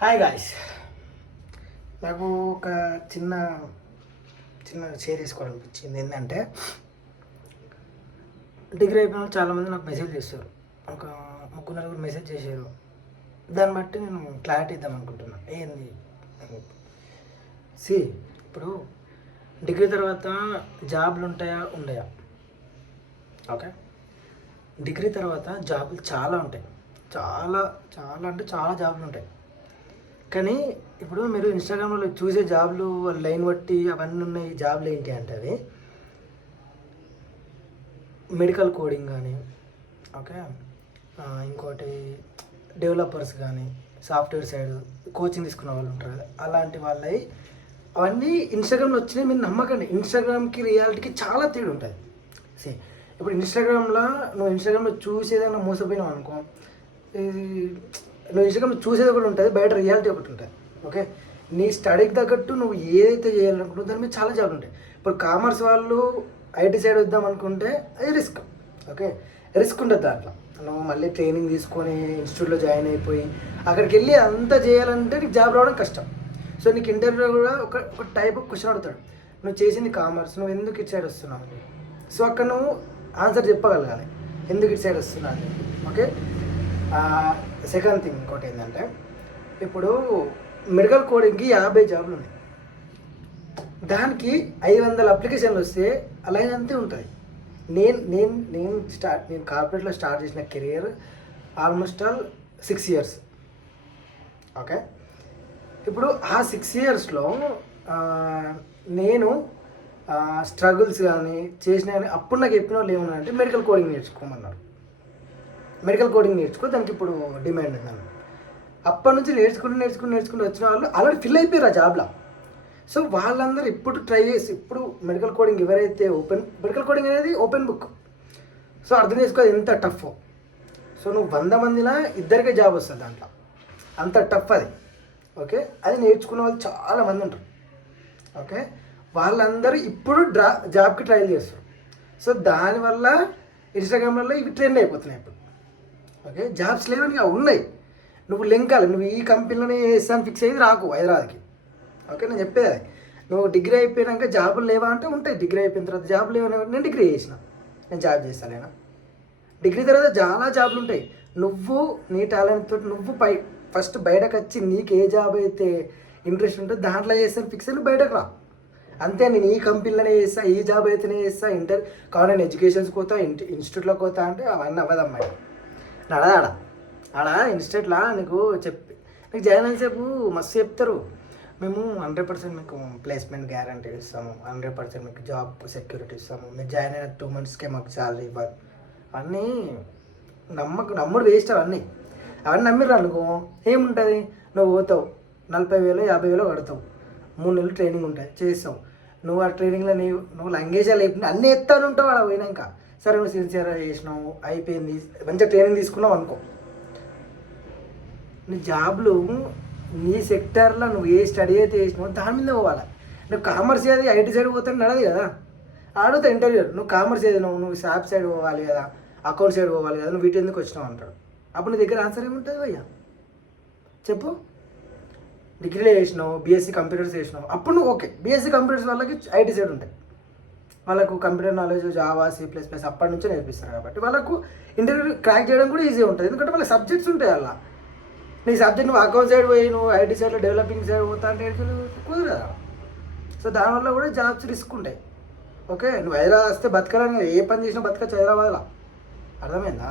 Hi guys, నాకు ఒక చిన్న చిన్న షేర్ చేసుకోవాలనిపించింది. ఏంటంటే డిగ్రీ అయిపోయిన వాళ్ళు చాలామంది నాకు మెసేజ్ చేస్తారు. ఒక ముగ్గురు నలుగురు మెసేజ్ చేశారు. దాన్ని బట్టి నేను క్లారిటీ ఇద్దాం అనుకుంటున్నా. ఏంది సి ఇప్పుడు డిగ్రీ తర్వాత జాబ్లు ఉంటాయా ఉండయా? ఓకే, డిగ్రీ తర్వాత జాబులు చాలా ఉంటాయి. చాలా చాలా అంటే చాలా జాబులు ఉంటాయి. కానీ ఇప్పుడు మీరు ఇన్స్టాగ్రామ్లో చూసే జాబ్లు లైన్ బట్టి అవన్నీ ఉన్నాయి. జాబ్లు ఏంటి అంటే అవి మెడికల్ కోడింగ్ కానీ, ఓకే, ఇంకోటి డెవలపర్స్ కానీ, సాఫ్ట్వేర్ సైడ్ కోచింగ్ తీసుకున్న వాళ్ళు ఉంటారు కదా, అలాంటి వాళ్ళవి అవన్నీ ఇన్స్టాగ్రామ్లో వచ్చినాయి. మీరు నమ్మకండి, ఇన్స్టాగ్రామ్కి రియాలిటీకి చాలా తేడా ఉంటుంది. సే ఇప్పుడు నువ్వు ఇన్స్టాగ్రామ్లో చూసేదన్నా మోసపోయినావు అనుకో, ఇది నువ్వు ఇన్స్టాగ్రామ్లో చూసేది ఒకటి ఉంటుంది, బయట రియాలిటీ ఒకటి ఉంటుంది. ఓకే, నీ స్టడీకి తగ్గట్టు నువ్వు ఏదైతే చేయాలనుకుంటున్నావు దాని మీద చాలా జాబ్లు ఉంటాయి. ఇప్పుడు కామర్స్ వాళ్ళు ఐటీ సైడ్ వద్దాం అనుకుంటే అది రిస్క్. ఓకే, రిస్క్ ఉంటుంది దాంట్లో. నువ్వు మళ్ళీ ట్రైనింగ్ తీసుకొని ఇన్స్టిట్యూట్లో జాయిన్ అయిపోయి అక్కడికి వెళ్ళి అంతా చేయాలంటే నీకు జాబ్ రావడం కష్టం. సో నీకు ఇంటర్వ్యూలో కూడా ఒక టైప్ ఆఫ్ క్వశ్చన్ అడుగుతాడు, నువ్వు చేసింది కామర్స్, నువ్వు ఎందుకు ఇటు సైడ్ వస్తున్నావు? సో అక్కడ నువ్వు ఆన్సర్ చెప్పగలగాలి, ఎందుకు ఇటు సైడ్ వస్తున్నా అని. ఓకే, సెకండ్ థింగ్ ఇంకోటి ఏంటంటే, ఇప్పుడు మెడికల్ కోడింగ్కి 50 జాబ్లు ఉన్నాయి. దానికి 500 అప్లికేషన్లు వస్తే అలా అంతే ఉంటుంది. నేను కార్పొరేట్లో స్టార్ట్ చేసిన కెరియర్ ఆల్మోస్ట్ 6 years. ఓకే, ఇప్పుడు ఆ 6 yearsలో నేను స్ట్రగుల్స్ కానీ చేసిన కానీ అప్పుడు నాకు చెప్పిన వాళ్ళు ఏమన్నా అంటే మెడికల్ కోడింగ్ నేర్చుకోమన్నారు. మెడికల్ కోడింగ్ నేర్చుకో, దానికి ఇప్పుడు డిమాండ్ ఉందన్న. అప్పటి నుంచి నేర్చుకుంటూ వచ్చిన వాళ్ళు ఆల్రెడీ ఫిల్ అయిపోయారు ఆ జాబ్లో. సో వాళ్ళందరూ ఇప్పుడు ట్రై చేసి, ఇప్పుడు మెడికల్ కోడింగ్ ఎవరైతే మెడికల్ కోడింగ్ అనేది ఓపెన్ బుక్. సో అర్థం చేసుకోవాలి ఎంత టఫ్. సో నువ్వు 100 మందిలా 2కే జాబ్ వస్తుంది దాంట్లో, అంత టఫ్ అది. ఓకే, అది నేర్చుకునే వాళ్ళు చాలామంది ఉంటారు. ఓకే, వాళ్ళందరూ ఇప్పుడు జాబ్కి ట్రయల్ చేస్తారు. సో దానివల్ల ఇన్స్టాగ్రామ్లలో ఇవి ట్రెండ్ అయిపోతున్నాయి ఇప్పుడు. ఓకే, జాబ్స్ లేవని ఉన్నాయి, నువ్వు లింకాలి. నువ్వు ఈ కంపెనీలోనే వేస్తాను ఫిక్స్ అయ్యేది రాకు హైదరాబాద్కి. ఓకే, నేను చెప్పేది అది. నువ్వు డిగ్రీ అయిపోయాక జాబులు లేవా అంటే ఉంటాయి. డిగ్రీ అయిపోయిన తర్వాత జాబులు లేవని నేను డిగ్రీ చేసిన, నేను జాబ్ చేస్తాను. డిగ్రీ తర్వాత చాలా జాబులు ఉంటాయి. నువ్వు నీ టాలెంట్ తోటి నువ్వు ఫస్ట్ బయటకు వచ్చి నీకు ఏ జాబ్ అయితే ఇంట్రెస్ట్ ఉంటుందో దాంట్లో చేస్తాను ఫిక్స్ అయ్యి బయటకు రా. అంతే, నేను ఈ కంపెనీలోనే చేస్తా, ఈ జాబ్ అయితేనే చేస్తా, కావాలి నేను ఎడ్యుకేషన్స్కి పోతా, ఇన్స్టిట్యూట్లోకి పోతా అంటే అవన్నీ అవ్వదమ్మాయి. ఆడ ఇన్స్టిట్యూట్లో నీకు జాయిన్ అయినసేపు మస్తు చెప్తారు, మేము 100% మీకు ప్లేస్మెంట్ గ్యారంటీ ఇస్తాము, 100% మీకు జాబ్ సెక్యూరిటీ ఇస్తాము, మీరు జాయిన్ అయిన 2 monthsకే మాకు శాలరీ ఇవ్వాలి. అవన్నీ నమ్ముడు వేస్ట్. అవన్నీ నమ్మిర్రు అనుకో ఏముంటుంది, నువ్వు పోతావు 40,000 50,000 కడతావు, 3 నెలలు ట్రైనింగ్ ఉంటుంది, చేస్తావు. నువ్వు ఆ ట్రైనింగ్లో నువ్వు లాంగ్వేజ్ లేకుండా అన్నీ ఎత్తాను ఉంటావు. అలా పోయినాక సరే నువ్వు సిన్సియర్గా చేసినావు, అయిపోయింది, మంచిగా ట్రైనింగ్ తీసుకున్నావు అనుకో, నీ జాబ్లు నీ సెక్టర్లో నువ్వు ఏ స్టడీ అయితే చేసినావు దాని మీద పోవాలి. నువ్వు కామర్స్ ఏది ఐటీ సైడ్ పోతాను నడదు కదా, అడుగుతా ఇంటర్వ్యూ, నువ్వు కామర్స్ ఏది నువ్వు షాప్ సైడ్ పోవాలి కదా, అకౌంట్ సైడ్ పోవాలి కదా, నువ్వు వీటి ఎందుకు వచ్చినావు అంటాడు. అప్పుడు నీ దగ్గర ఆన్సర్ ఏముంటుంది భయ్యా చెప్పు? డిగ్రీలో చేసినావు, బీఎస్సీ కంప్యూటర్స్ చేసినావు, అప్పుడు నువ్వు ఓకే. బీఎస్సీ కంప్యూటర్స్ వాళ్ళకి ఐటీ సైడ్ ఉంటాయి, వాళ్ళకు కంప్యూటర్ నాలెడ్జ్ జావా C++ అప్పటి నుంచే నేర్పిస్తారు కాబట్టి వాళ్ళకు ఇంటర్వ్యూ క్రాక్ చేయడం కూడా ఈజీ ఉంటుంది. ఎందుకంటే వాళ్ళకి సబ్జెక్ట్స్ ఉంటాయి. అలా నీ సబ్జెక్ట్ నువ్వు అకౌంట్ సైడ్ పోయి నువ్వు ఐటీ సైడ్లో డెవలపింగ్ సైడ్ పోతా అంటే కుదరదా. సో దానివల్ల కూడా జాబ్స్ రిస్క్ ఉంటాయి. ఓకే, నువ్వు హైదరాబాద్ వస్తే బతకాలని, ఏ పని చేసినా బతకచ్చు హైదరాబాద్లో, అర్థమైందా?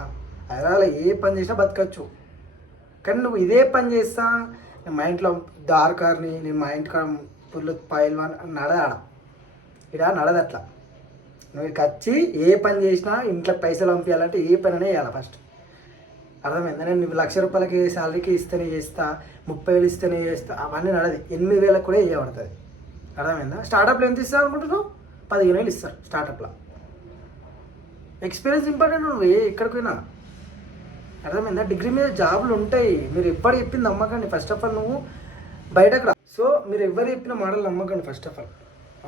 హైదరాబాద్లో ఏ పని చేసినా బతకచ్చు. కానీ నువ్వు ఇదే పని చేస్తా, నేను మా ఇంట్లో దార్కార్ని, నేను మా ఇంటికాడ పుల్లు పైల్వాన్ నడదాడ నడదు అట్లా. నువ్వు ఇక్కడికి వచ్చి ఏ పని చేసినా ఇంట్లో పైసలు పంపించాలంటే ఏ పని అనే చేయాలి ఫస్ట్, అర్థమైందా? నేను నువ్వు ₹1,00,000 శాలరీకి ఇస్తేనే చేస్తా, 30,000 ఇస్తేనే చేస్తా, అవన్నీ నడది. 8,000 కూడా చేయబడుతుంది, అర్థమైందా? స్టార్టప్లో ఎంత ఇస్తావు అనుకుంటున్నావు? 15,000 ఇస్తారు స్టార్టప్లో. ఎక్స్పీరియన్స్ ఇంపార్టెంట్, నువ్వు ఎక్కడికి పోయినా, అర్థమైందా? డిగ్రీ మీద జాబులు ఉంటాయి. మీరు ఎప్పుడు చెప్పింది నమ్మకండి ఫస్ట్ ఆఫ్ ఆల్, నువ్వు బయటకు రా. సో మీరు ఎవరు చెప్పిన మోడల్ నమ్మకండి ఫస్ట్ ఆఫ్ ఆల్.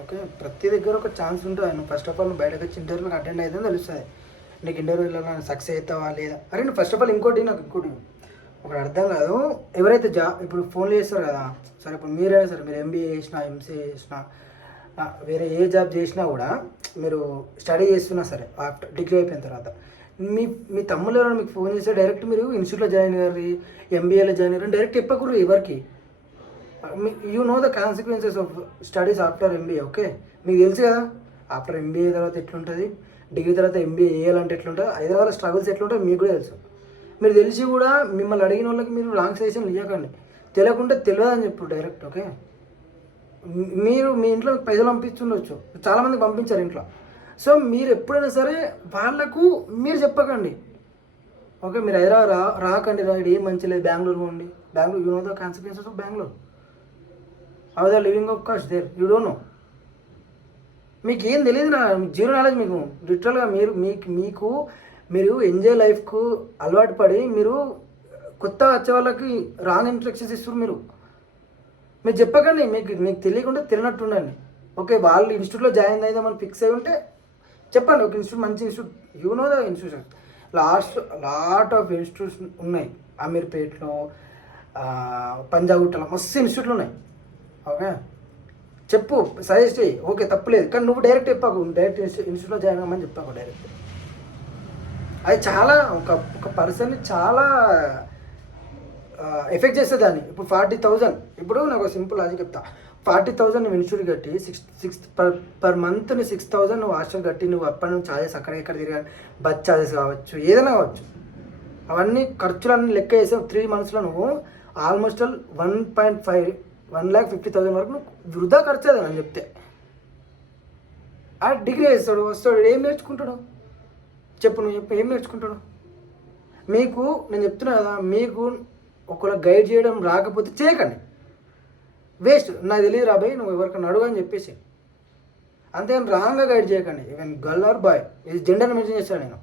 ఓకే, ప్రతి దగ్గర ఒక ఛాన్స్ ఉంటుంది. నువ్వు ఫస్ట్ ఆఫ్ ఆల్ నువ్వు బయటకు వచ్చి ఇంటర్వ్యూకి అటెండ్ అవుతుందని తెలుస్తుంది. నీకు ఇంటర్వ్యూలో సక్సెస్ అవుతావా లేదా. అరే నువ్వు ఫస్ట్ ఆఫ్ ఆల్ ఇంకోటి ఒకటి అర్థం కాదు. ఎవరైతే ఇప్పుడు ఫోన్లు చేస్తారు కదా, సరే ఇప్పుడు మీరైనా సరే, మీరు ఎంబీఏ చేసినా, ఎంసీఏ చేసినా, వేరే ఏ జాబ్ చేసినా కూడా, మీరు స్టడీ చేస్తున్నా సరే, ఆఫ్టర్ డిగ్రీ అయిపోయిన తర్వాత మీ మీ తమ్ముళ్ళు ఎవరైనా మీకు ఫోన్ చేస్తే డైరెక్ట్ మీరు ఇన్స్టిట్యూట్లో జాయిన్ అయ్యారు, ఎంబీఏలో జాయిన్ అయ్యారు డైరెక్ట్ చెప్పకూడదు ఎవరికి. You know the consequences of studies after MBA. Okay, మీకు తెలుసు కదా ఆఫ్టర్ ఎంబీఏ తర్వాత ఎట్లుంటుంది, డిగ్రీ తర్వాత ఎంబీఏ చేయాలంటే ఎట్లుంటుంది, హైదరాబాద్లో స్ట్రగుల్స్ ఎట్లుంటాయో మీకు కూడా తెలుసు. మీరు తెలిసి కూడా మిమ్మల్ని అడిగిన వాళ్ళకి మీరు రాంగ్ సజెషన్లు ఇవ్వకండి. తెలియకుంటే తెలియదని చెప్పు డైరెక్ట్. ఓకే, మీరు మీ ఇంట్లో పైసలు పంపించుండొచ్చు, చాలామంది పంపించారు ఇంట్లో. సో మీరు ఎప్పుడైనా సరే వాళ్ళకు మీరు చెప్పకండి. ఓకే, మీరు హైదరాబాద్ రాకండి, రాయడు ఏం మంచి లేదు, బెంగళూరు పోండి. Bengaluru, you know the consequences of Bengaluru, how the living of cast their, you don't know. మీకు ఏం తెలియదు, మీకు జీరో నాలెడ్జ్. మీకు లిటరల్గా మీరు ఎంజాయ్ లైఫ్కు అలవాటు పడి మీరు కొత్త వచ్చే వాళ్ళకి రాంగ్ ఇన్స్ట్రక్షన్స్ ఇస్తారు. మీరు చెప్పకండి, మీకు తెలియకుండా తెలియనట్టు ఉండండి. ఓకే, వాళ్ళు ఇన్స్టిట్యూట్లో జాయిన్ అయిదామని ఫిక్స్ అయి ఉంటే చెప్పండి. ఒక ఇన్స్టిట్యూట్, మంచి institute, you know the institution, lot of institutes ఉన్నాయి. అమీర్పేట్లో, పంజాగుట్టలో మస్తు ఇన్స్టిట్యూట్లు ఉన్నాయి. ఓకే, చెప్పు, సజెస్ట్ చేయి, ఓకే తప్పులేదు. కానీ నువ్వు డైరెక్ట్ చెప్పాకు, డైరెక్ట్ ఇన్స్టిట్యూట్లో జాయిన్ అవ్వమని చెప్పాకు డైరెక్ట్. అది చాలా ఒక పర్సన్ని చాలా ఎఫెక్ట్ చేస్తుంది దాన్ని. ఇప్పుడు 40,000, ఇప్పుడు నాకు సింపుల్ లాజిక్ చెప్తా. 40,000 నువ్వు ఇన్సూరెన్స్ కట్టి సిక్స్ పర్ మంత్ నువ్వు 6,000 నువ్వు హాస్టల్ కట్టి, నువ్వు అప్పటి నుంచి ఛార్జెస్ అక్కడ ఇక్కడ తిరిగాను, బస్ ఛార్జెస్ కావచ్చు, ఏదైనా కావచ్చు, అవన్నీ ఖర్చులన్నీ లెక్క చేసావు 3 monthsలో నువ్వు ఆల్మోస్ట్ 1,50,000 వరకు నువ్వు వృధా ఖర్చు అని చెప్తే. ఆ డిగ్రీ వస్తాడు ఏం నేర్చుకుంటాడు చెప్పు, నువ్వు చెప్పు, ఏం నేర్చుకుంటాడు? మీకు నేను చెప్తున్నా కదా, మీకు ఒకవేళ గైడ్ చేయడం రాకపోతే చేయకండి, వేస్ట్. నాకు తెలియదు రాబాయ్, నువ్వు ఎవరికైనా అడుగు అని చెప్పేసి, అంతేగాని రాంగ్గా గైడ్ చేయకండి. ఈవెన్ గర్ల్ ఆర్ బాయ్, ఇది జెండర్ మెన్షన్ చేస్తాను నేను.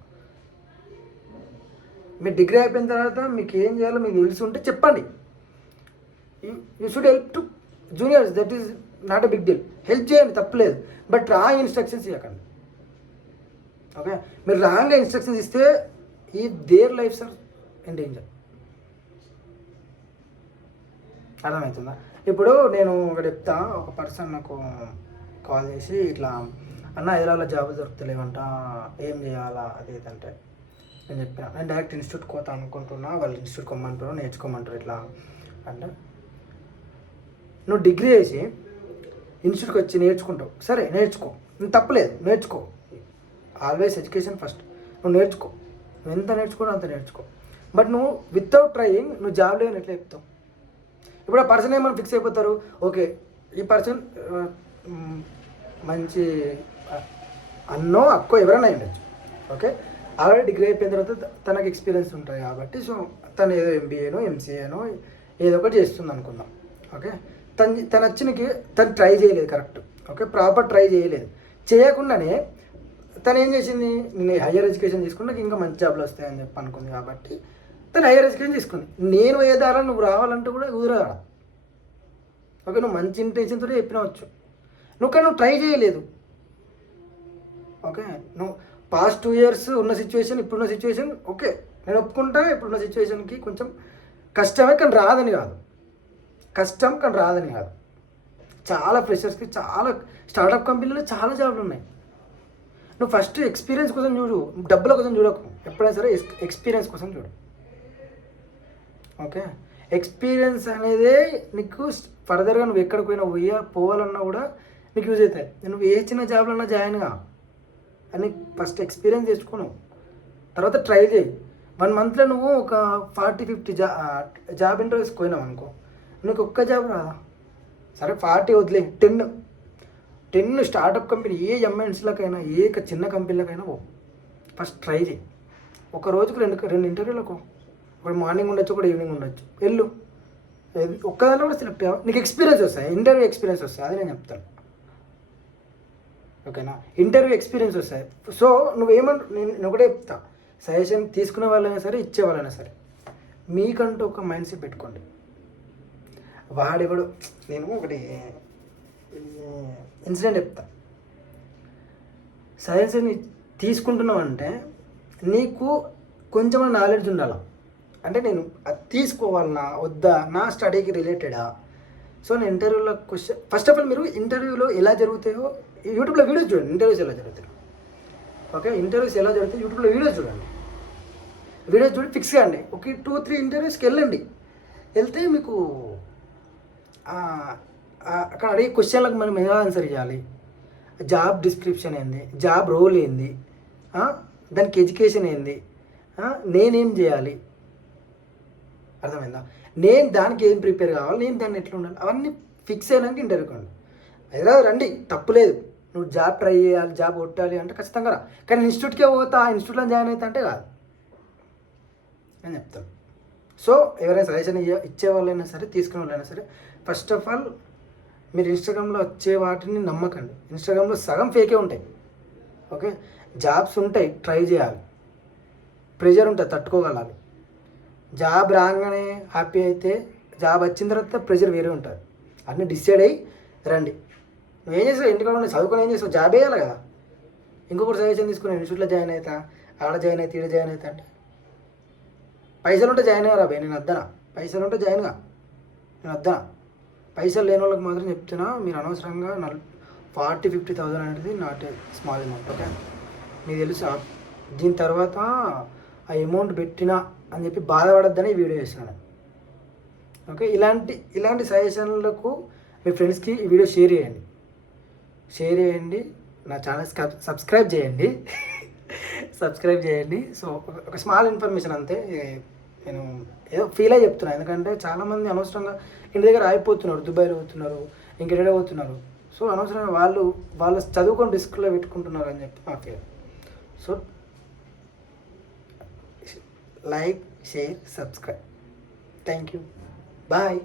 మీరు డిగ్రీ అయిపోయిన తర్వాత మీకు ఏం చేయాలో మీకు తెలిసి ఉంటే చెప్పండి. You should help to juniors, that is not a big deal. Help చేయండి, తప్పలేదు, బట్ రాంగ్ ఇన్స్ట్రక్షన్స్ ఇవ్వకండి. ఓకే, మీరు రాంగ్గా ఇన్స్ట్రక్షన్స్ ఇస్తే their lives are in danger. అర్థమవుతుందా? ఇప్పుడు నేను ఒకటి చెప్తా. ఒక పర్సన్ నాకు కాల్ చేసి ఇట్లా, అన్న హైదరాబాద్లో జాబ్ దొరుకుతలేవంట, ఏం చేయాలా అది ఇదంటే, నేను చెప్పిన నేను డైరెక్ట్ ఇన్స్టిట్యూట్ పోతా అనుకుంటున్నా, వాళ్ళు ఇన్స్టిట్యూట్ కొమ్మంటారు, నేర్చుకోమంటారు ఇట్లా అంటే, నువ్వు డిగ్రీ చేసి ఇన్స్టిట్యూట్కి వచ్చి నేర్చుకుంటావు, సరే నేర్చుకో, నువ్వు తప్పలేదు, నేర్చుకో. Always education first. నువ్వు నేర్చుకో, నువ్వు ఎంత నేర్చుకోవడం అంత నేర్చుకో. బట్ నువ్వు వితౌట్ ట్రయింగ్ నువ్వు జాబ్ లేని ఎట్లా చెప్తావు? ఇప్పుడు ఆ పర్సన్ ఏమైనా ఫిక్స్ అయిపోతారు, ఓకే ఈ పర్సన్ మంచి అన్నో అక్కో ఎవరైనా ఉండొచ్చు. ఓకే, ఆల్రెడీ డిగ్రీ అయిపోయిన తర్వాత తనకు ఎక్స్పీరియన్స్ ఉంటుంది కాబట్టి, సో తను ఏదో ఎంబీఏనో ఎంసీఏనో ఏదో ఒకటి చేస్తుంది అనుకుందాం. ఓకే, తను వచ్చినకి తను ట్రై చేయలేదు కరెక్ట్. ఓకే, ప్రాపర్ ట్రై చేయలేదు, చేయకుండానే తను ఏం చేసింది, నేను హయ్యర్ ఎడ్యుకేషన్ తీసుకున్నాక ఇంకా మంచి జాబ్లు వస్తాయని చెప్పి అనుకుంది కాబట్టి తను హయ్యర్ ఎడ్యుకేషన్ తీసుకుంది. నేను ఏ దారా నువ్వు రావాలంటే కూడా కుదరదా? ఓకే, నువ్వు మంచి ఇంటెన్షన్తో చెప్పినవచ్చు, నువ్వు ట్రై చేయలేదు. ఓకే, నువ్వు పాస్ట్ 2 years ఉన్న సిచ్యువేషన్, ఇప్పుడున్న సిచ్యువేషన్, ఓకే నేను ఒప్పుకుంటా, ఇప్పుడున్న సిచ్యువేషన్కి కొంచెం కష్టమే కానీ రాదని కాదు, కష్టం కానీ రాదని కాదు. చాలా ఫ్రెషర్స్కి, చాలా స్టార్టప్ కంపెనీలో చాలా జాబ్లు ఉన్నాయి. నువ్వు ఫస్ట్ ఎక్స్పీరియన్స్ కోసం చూడు, డబ్బుల కోసం చూడకు, ఎప్పుడైనా సరే ఎక్స్పీరియన్స్ కోసం చూడు. ఓకే, ఎక్స్పీరియన్స్ అనేది నీకు ఫర్దర్గా నువ్వు ఎక్కడికి పోవాలన్నా కూడా నీకు యూజ్ అవుతాయి. నువ్వు ఏ చిన్న జాబ్లన్నా జాయిన్గా అని ఫస్ట్ ఎక్స్పీరియన్స్ తెచ్చుకున్నావు, తర్వాత ట్రై చేయి. 1 monthలో నువ్వు ఒక 40-50 జాబ్ ఇంటర్వ్యూస్కి పోయినావు అనుకో, నీకు ఒక్క జాబ్ రాదా? సరే 40 వదిలే, 10 స్టార్టప్ కంపెనీ, ఏ ఎంఎన్సీలకైనా, ఏ చిన్న కంపెనీలకైనా పో, ఫస్ట్ ట్రై చేయి. ఒక రోజుకు 2 ఇంటర్వ్యూలకు, ఒకటి మార్నింగ్ ఉండొచ్చు, ఒకటి ఈవినింగ్ ఉండొచ్చు, వెళ్ళు. ఒక్కదానిలో కూడా సెలెక్ట్ అవ్వ, నీకు ఎక్స్పీరియన్స్ వస్తాయి, ఇంటర్వ్యూ ఎక్స్పీరియన్స్ వస్తాయి, అది నేను చెప్తాను. ఓకేనా, ఇంటర్వ్యూ ఎక్స్పీరియన్స్ వస్తాయి. సో నేను ఒకటే చెప్తా, సజెషన్ తీసుకునే వాళ్ళైనా సరే, ఇచ్చే వాళ్ళైనా సరే, మీకంటూ ఒక మైండ్ సెట్ పెట్టుకోండి. వాడెవడు, నేను ఒకటి ఇన్సిడెంట్ చెప్తా. సజెషన్ తీసుకుంటున్నావు అంటే నీకు కొంచెం నాలెడ్జ్ ఉండాలి. అంటే నేను అది తీసుకోవాలన్నా వద్దా, నా స్టడీకి రిలేటెడా. సో నేను ఇంటర్వ్యూలో క్వశ్చన్, ఫస్ట్ ఆఫ్ ఆల్ మీరు ఇంటర్వ్యూలో ఎలా జరుగుతాయో యూట్యూబ్లో వీడియోస్ చూడండి, ఇంటర్వ్యూస్ ఎలా జరుగుతాయి. ఓకే, ఇంటర్వ్యూస్ ఎలా జరుగుతాయి యూట్యూబ్లో వీడియోస్ చూడండి. వీడియోస్ చూడి ఫిక్స్ కాండి. ఒక 2-3 ఇంటర్వ్యూస్కి వెళ్ళండి. వెళ్తే మీకు అక్కడ అడిగే క్వశ్చన్లకు మనం ఎలా ఆన్సర్ చేయాలి, జాబ్ డిస్క్రిప్షన్ ఏంది, జాబ్ రోల్ ఏంది, దానికి ఎడ్యుకేషన్ ఏంది, నేనేం చేయాలి, అర్థమైందా, నేను దానికి ఏం ప్రిపేర్ కావాలి, నేను దాన్ని ఎట్లా ఉండాలి, అవన్నీ ఫిక్స్ అయినాక ఇంటర్వ్యూకి రండి. హైదరాబాద్ రండి, తప్పులేదు. నువ్వు జాబ్ ట్రై చేయాలి, జాబ్ కొట్టాలి అంటే ఖచ్చితంగా రా. కానీ ఇన్స్టిట్యూట్కే పోతా, ఆ ఇన్స్టిట్యూట్లో జాయిన్ అవుతా అంటే కాదు అని చెప్తాను. సో ఎవరైనా సజెషన్ ఇచ్చే వాళ్ళైనా సరే, తీసుకునే వాళ్ళైనా సరే, ఫస్ట్ ఆఫ్ ఆల్ మీరు ఇన్స్టాగ్రామ్లో వచ్చే వాటిని నమ్మకండి. ఇన్స్టాగ్రామ్లో సగం ఫేకే ఉంటాయి. ఓకే, జాబ్స్ ఉంటాయి, ట్రై చేయాలి, ప్రెషర్ ఉంటుంది, తట్టుకోగలాలి. జాబ్ రాగానే హ్యాపీ అయితే, జాబ్ వచ్చిన తర్వాత ప్రెషర్ వేరే ఉంటుంది. అన్నీ డిసైడ్ అయ్యి రండి. నువ్వేం చేస్తావు, ఇంటికాడ చదువుకొని ఏం చేస్తావు, జాబ్ వేయాలి కదా. ఇంకొకటి సజెషన్ తీసుకుని ఇన్స్టిట్యూట్లో జాయిన్ అవుతా, ఆడ జాయిన్ అవుతా, ఈడ జాయిన్ అవుతా అంటే పైసలు ఉంటే జాయిన్ అయ్యారా భయ్, నేను వద్దనా. పైసలు ఉంటే జాయిన్గా, నేను వద్దనా. పైసలు లేని వాళ్ళకి మాత్రం చెప్తున్నా, మీరు అనవసరంగా 40,000-50,000 అనేది not a small amount. Okay, మీకు తెలుసా, దీని తర్వాత ఆ అమౌంట్ పెట్టినా అని చెప్పి బాధపడద్దని వీడియో చేస్తున్నాను. ఓకే, ఇలాంటి సజెషన్లకు మీ ఫ్రెండ్స్కి ఈ వీడియో షేర్ చేయండి. నా ఛానల్ సబ్స్క్రైబ్ చేయండి. సబ్స్క్రైబ్ చేయండి. సో ఒక స్మాల్ ఇన్ఫర్మేషన్ అంతే, నేను ఏదో ఫీల్ అయ్యి చెప్తున్నాను. ఎందుకంటే చాలామంది అనవసరంగా ఇంటి దగ్గర ఆగిపోతున్నారు, దుబాయ్లో పోతున్నారు, ఇంకెక్కడ పోతున్నారు. సో అనవసరంగా వాళ్ళు చదువుకొని రిస్క్లో పెట్టుకుంటున్నారు అని చెప్పి నా feel. So like, share, subscribe. Thank you, bye.